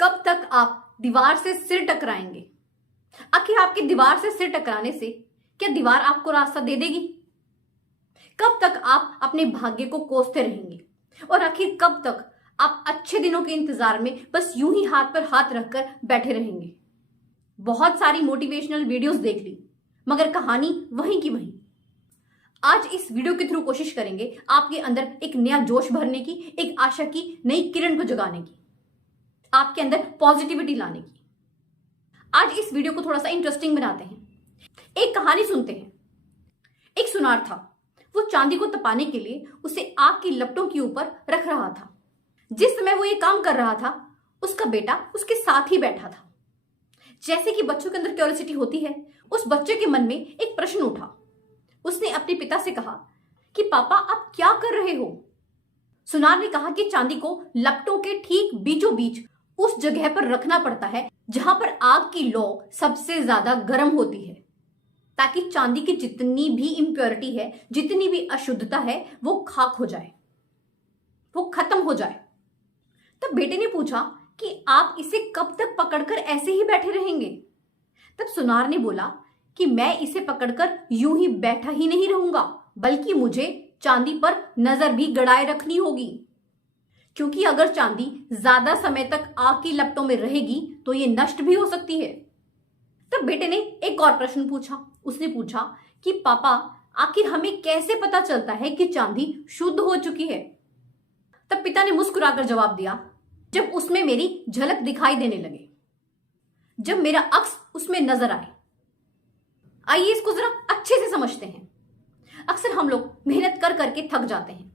कब तक आप दीवार से सिर टकराएंगे? आखिर आपके दीवार से सिर टकराने से क्या दीवार आपको रास्ता दे देगी? कब तक आप अपने भाग्य को कोसते रहेंगे? और आखिर कब तक आप अच्छे दिनों के इंतजार में बस यूं ही हाथ पर हाथ रखकर बैठे रहेंगे? बहुत सारी मोटिवेशनल वीडियोस देख ली, मगर कहानी वहीं की वहीं। आज इस वीडियो के थ्रू कोशिश करेंगे आपके अंदर एक नया जोश भरने की, एक आशा की नई किरण को जगाने की, आपके अंदर पॉजिटिविटी लाने की। आज इस वीडियो को थोड़ा सा इंटरेस्टिंग बनाते हैं। एक कहानी सुनते हैं। एक सुनार था, वो चांदी को तपाने के लिए उसे आग की लपटों के ऊपर रख रहा था। जिस समय वो ये काम कर रहा था, उसका बेटा उसके साथ ही बैठा था। जैसे कि बच्चों के अंदर क्यूरियोसिटी होती है, उस बच्चे के मन में एक प्रश्न उठा। उसने अपने पिता से कहा कि पापा, आप क्या कर रहे हो? सुनार ने कहा कि चांदी को लपटों के ठीक बीचों बीच उस जगह पर रखना पड़ता है जहां पर आग की लौ सबसे ज्यादा गर्म होती है, ताकि चांदी की जितनी भी इम्प्योरिटी है, जितनी भी अशुद्धता है, वो खाक हो जाए, वो खत्म हो जाए। तब बेटे ने पूछा कि आप इसे कब तक पकड़कर ऐसे ही बैठे रहेंगे? तब सुनार ने बोला कि मैं इसे पकड़कर यूं ही बैठा ही नहीं रहूंगा, बल्कि मुझे चांदी पर नजर भी गड़ाए रखनी होगी, क्योंकि अगर चांदी ज्यादा समय तक आग की लपटों में रहेगी तो ये नष्ट भी हो सकती है। तब बेटे ने एक और प्रश्न पूछा। उसने पूछा कि पापा, आखिर हमें कैसे पता चलता है कि चांदी शुद्ध हो चुकी है? तब पिता ने मुस्कुराकर जवाब दिया, जब उसमें मेरी झलक दिखाई देने लगे, जब मेरा अक्स उसमें नजर आए। आइए इसको जरा अच्छे से समझते हैं। अक्सर हम लोग मेहनत कर करके थक जाते हैं।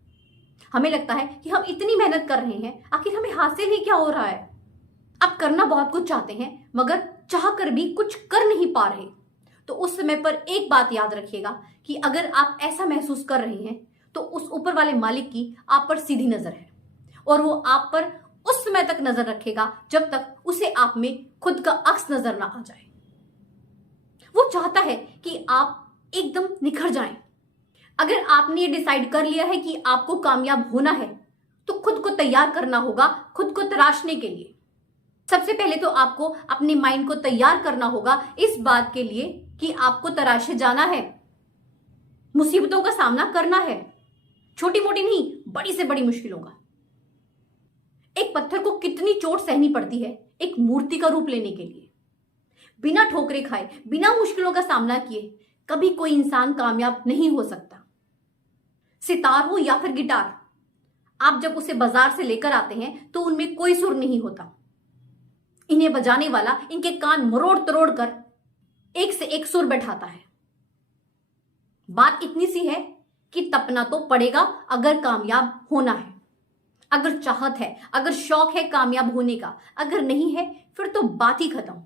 हमें लगता है कि हम इतनी मेहनत कर रहे हैं, आखिर हमें हासिल ही क्या हो रहा है? आप करना बहुत कुछ चाहते हैं, मगर चाह कर भी कुछ कर नहीं पा रहे। तो उस समय पर एक बात याद रखिएगा कि अगर आप ऐसा महसूस कर रहे हैं, तो उस ऊपर वाले मालिक की आप पर सीधी नजर है, और वो आप पर उस समय तक नजर रखेगा जब तक उसे आप में खुद का अक्स नजर ना आ जाए। वो चाहता है कि आप एकदम निखर जाएं। अगर आपने ये डिसाइड कर लिया है कि आपको कामयाब होना है, तो खुद को तैयार करना होगा खुद को तराशने के लिए। सबसे पहले तो आपको अपने माइंड को तैयार करना होगा इस बात के लिए कि आपको तराशे जाना है, मुसीबतों का सामना करना है, छोटी मोटी नहीं, बड़ी से बड़ी मुश्किलों का। एक पत्थर को कितनी चोट सहनी पड़ती है एक मूर्ति का रूप लेने के लिए। बिना ठोकरे खाए, बिना मुश्किलों का सामना किए कभी कोई इंसान कामयाब नहीं हो सकता। सितार हो या फिर गिटार, आप जब उसे बाजार से लेकर आते हैं तो उनमें कोई सुर नहीं होता। इन्हें बजाने वाला इनके कान मरोड़ तरोड़ कर एक से एक सुर बैठाता है। बात इतनी सी है कि तपना तो पड़ेगा अगर कामयाब होना है। अगर चाहत है, अगर शौक है कामयाब होने का, अगर नहीं है फिर तो बात ही खत्म।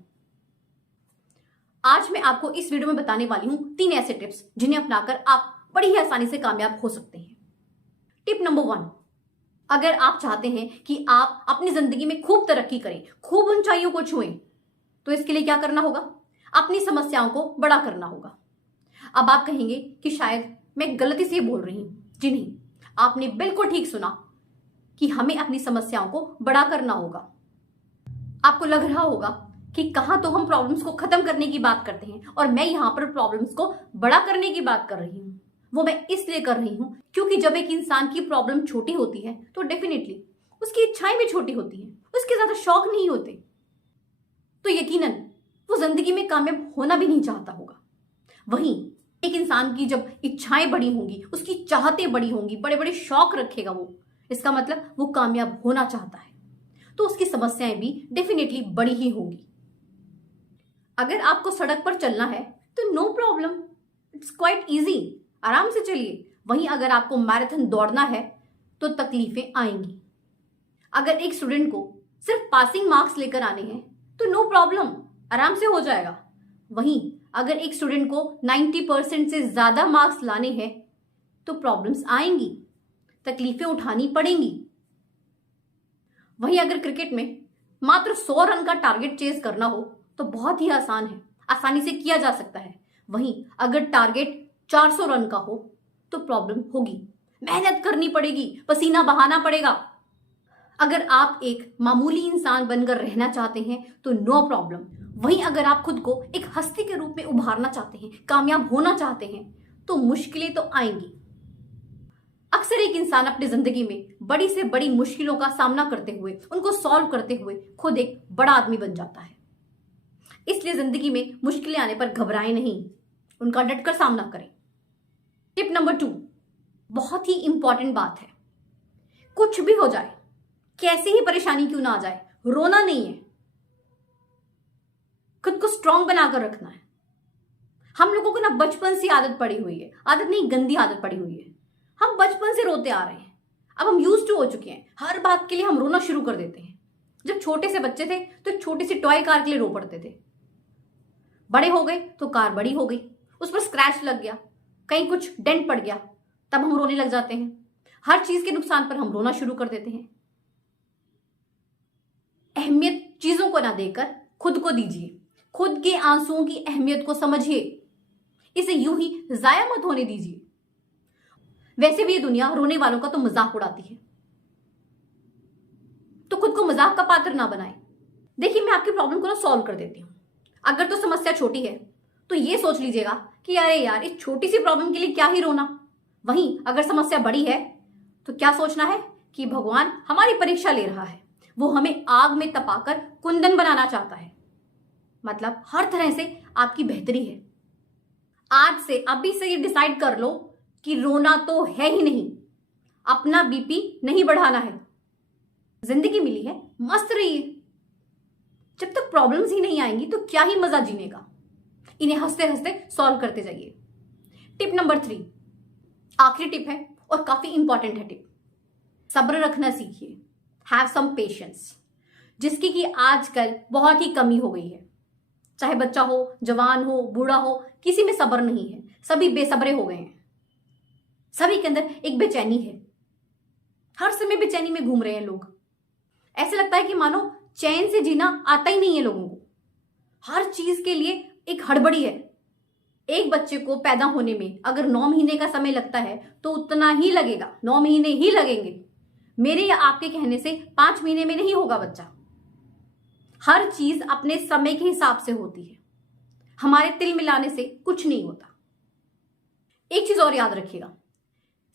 आज मैं आपको इस वीडियो में बताने वाली हूं 3 ऐसे टिप्स जिन्हें अपनाकर आप बड़ी ही आसानी से कामयाब हो सकते हैं। टिप नंबर 1, अगर आप चाहते हैं कि आप अपनी जिंदगी में खूब तरक्की करें, खूब ऊंचाइयों को छुएं, तो इसके लिए क्या करना होगा? अपनी समस्याओं को बड़ा करना होगा। अब आप कहेंगे कि शायद मैं गलती से बोल रही हूं। जी नहीं, आपने बिल्कुल ठीक सुना कि हमें अपनी समस्याओं को बड़ा करना होगा। आपको लग रहा होगा कि कहां तो हम प्रॉब्लम्स को खत्म करने की बात करते हैं और मैं यहां पर प्रॉब्लम्स को बड़ा करने की बात कर रही हूं। वो मैं इसलिए कर रही हूं क्योंकि जब एक इंसान की प्रॉब्लम छोटी होती है तो डेफिनेटली उसकी इच्छाएं भी छोटी होती हैं, उसके ज्यादा शौक नहीं होते, तो यकीनन वो जिंदगी में कामयाब होना भी नहीं चाहता होगा। वहीं एक इंसान की जब इच्छाएं बड़ी होंगी, उसकी चाहतें बड़ी होंगी, बड़े बड़े शौक रखेगा वो, इसका मतलब वो कामयाब होना चाहता है, तो उसकी समस्याएं भी डेफिनेटली बड़ी ही होंगी। अगर आपको सड़क पर चलना है तो no problem, it's quite easy, आराम से चलिए। वहीं अगर आपको मैराथन दौड़ना है तो तकलीफें आएंगी। अगर एक स्टूडेंट को सिर्फ पासिंग मार्क्स लेकर आने हैं तो नो प्रॉब्लम, आराम से हो जाएगा। वहीं अगर एक स्टूडेंट को 90% से ज्यादा मार्क्स लाने हैं तो प्रॉब्लम्स आएंगी, तकलीफें उठानी पड़ेंगी। वहीं अगर क्रिकेट में मात्र 100 रन का टारगेट चेज करना हो तो बहुत ही आसान है, आसानी से किया जा सकता है। वहीं अगर टारगेट 400 रन का हो तो प्रॉब्लम होगी, मेहनत करनी पड़ेगी, पसीना बहाना पड़ेगा। अगर आप एक मामूली इंसान बनकर रहना चाहते हैं तो नो प्रॉब्लम। वहीं अगर आप खुद को एक हस्ती के रूप में उभारना चाहते हैं, कामयाब होना चाहते हैं, तो मुश्किलें तो आएंगी। अक्सर एक इंसान अपनी जिंदगी में बड़ी से बड़ी मुश्किलों का सामना करते हुए, उनको सॉल्व करते हुए खुद एक बड़ा आदमी बन जाता है। इसलिए जिंदगी में मुश्किलें आने पर घबराएं नहीं, उनका डटकर सामना करें। टिप नंबर 2, बहुत ही इंपॉर्टेंट बात है। कुछ भी हो जाए, कैसी ही परेशानी क्यों ना आ जाए, रोना नहीं है, खुद को स्ट्रांग बनाकर रखना है। हम लोगों को ना बचपन से आदत पड़ी हुई है, आदत नहीं गंदी आदत पड़ी हुई है। हम बचपन से रोते आ रहे हैं, अब हम यूज्ड टू हो चुके हैं। हर बात के लिए हम रोना शुरू कर देते हैं। जब छोटे से बच्चे थे तो एक छोटी सी टॉय कार के लिए रो पड़ते थे। बड़े हो गए तो कार बड़ी हो गई, उस पर स्क्रैच लग गया, कहीं कुछ डेंट पड़ गया, तब हम रोने लग जाते हैं। हर चीज के नुकसान पर हम रोना शुरू कर देते हैं। अहमियत चीजों को ना देकर खुद को दीजिए। खुद के आंसुओं की अहमियत को समझिए, इसे यूं ही जाया मत होने दीजिए। वैसे भी ये दुनिया रोने वालों का तो मजाक उड़ाती है, तो खुद को मजाक का पात्र ना बनाए। देखिए, मैं आपकी प्रॉब्लम को ना सॉल्व कर देती हूं। अगर तो समस्या छोटी है तो ये सोच लीजिएगा कि अरे यार, इस छोटी सी प्रॉब्लम के लिए क्या ही रोना। वहीं अगर समस्या बड़ी है तो क्या सोचना है कि भगवान हमारी परीक्षा ले रहा है, वो हमें आग में तपाकर कुंदन बनाना चाहता है। मतलब हर तरह से आपकी बेहतरी है। आज से, अभी से ये डिसाइड कर लो कि रोना तो है ही नहीं, अपना बीपी नहीं बढ़ाना है। जिंदगी मिली है, मस्त रहिए। जब तक प्रॉब्लम्स ही नहीं आएंगी तो क्या ही मजा जीने का। इन्हें हंसते हंसते सॉल्व करते जाइए। टिप नंबर 3, आखिरी टिप है और काफी इंपॉर्टेंट है टिप। सब्र रखना सीखिए। हैव सम पेशेंस, जिसकी कि आजकल बहुत ही कमी हो गई है। चाहे बच्चा हो, जवान हो, बूढ़ा हो, किसी में सब्र नहीं है। सभी बेसब्रे हो गए हैं। सभी के अंदर एक बेचैनी है। हर समय बेचैनी में घूम रहे हैं लोग। ऐसे लगता है कि मानो चैन से जीना आता ही नहीं है लोगों को। हर चीज के लिए एक हड़बड़ी है। एक बच्चे को पैदा होने में अगर 9 महीने का समय लगता है तो उतना ही लगेगा, 9 महीने ही लगेंगे। मेरे या आपके कहने से 5 महीने में नहीं होगा बच्चा। हर चीज अपने समय के हिसाब से होती है। हमारे तिल मिलाने से कुछ नहीं होता। एक चीज और याद रखिएगा,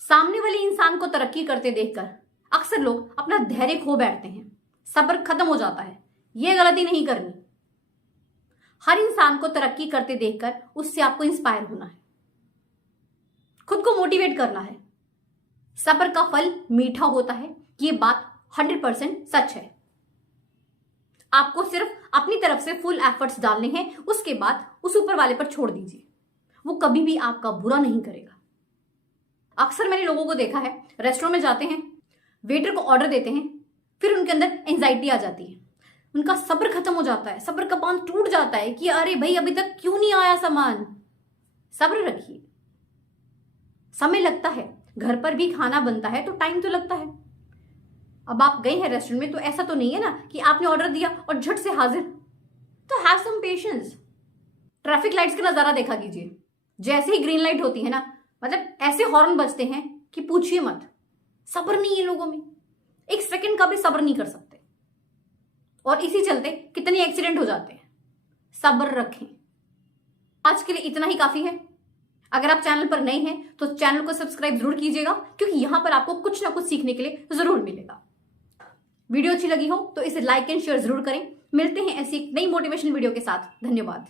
सामने वाले इंसान को तरक्की करते देखकर अक्सर लोग अपना धैर्य खो बैठते हैं, सब्र खत्म हो जाता है। यह गलती नहीं करनी। हर इंसान को तरक्की करते देखकर उससे आपको इंस्पायर होना है, खुद को मोटिवेट करना है। सब्र का फल मीठा होता है, ये बात 100% सच है। आपको सिर्फ अपनी तरफ से फुल एफर्ट्स डालने हैं, उसके बाद उस ऊपर वाले पर छोड़ दीजिए। वो कभी भी आपका बुरा नहीं करेगा। अक्सर मैंने लोगों को देखा है, रेस्टोरेंट में जाते हैं, वेटर को ऑर्डर देते हैं, फिर उनके अंदर एंजाइटी आ जाती है, उनका सब्र खत्म हो जाता है, सब्र का बांध टूट जाता है कि अरे भाई अभी तक क्यों नहीं आया सामान। सब्र रखिए, समय लगता है। घर पर भी खाना बनता है तो टाइम तो लगता है। अब आप गए हैं रेस्टोरेंट में तो ऐसा तो नहीं है ना कि आपने ऑर्डर दिया और झट से हाजिर। तो have some patience. Traffic lights का नजारा देखा कीजिए। जैसे ही ग्रीन लाइट होती है ना, मतलब ऐसे हॉर्न बजते हैं कि पूछिए मत। सब्र नहीं है लोगों में, एक सेकंड का भी सब्र नहीं कर सकते, और इसी चलते कितने एक्सीडेंट हो जाते हैं। सब्र रखें। आज के लिए इतना ही काफी है। अगर आप चैनल पर नए हैं तो चैनल को सब्सक्राइब जरूर कीजिएगा, क्योंकि यहां पर आपको कुछ ना कुछ सीखने के लिए जरूर मिलेगा। वीडियो अच्छी लगी हो तो इसे लाइक एंड शेयर जरूर करें। मिलते हैं ऐसी एक नई मोटिवेशनल वीडियो के साथ। धन्यवाद।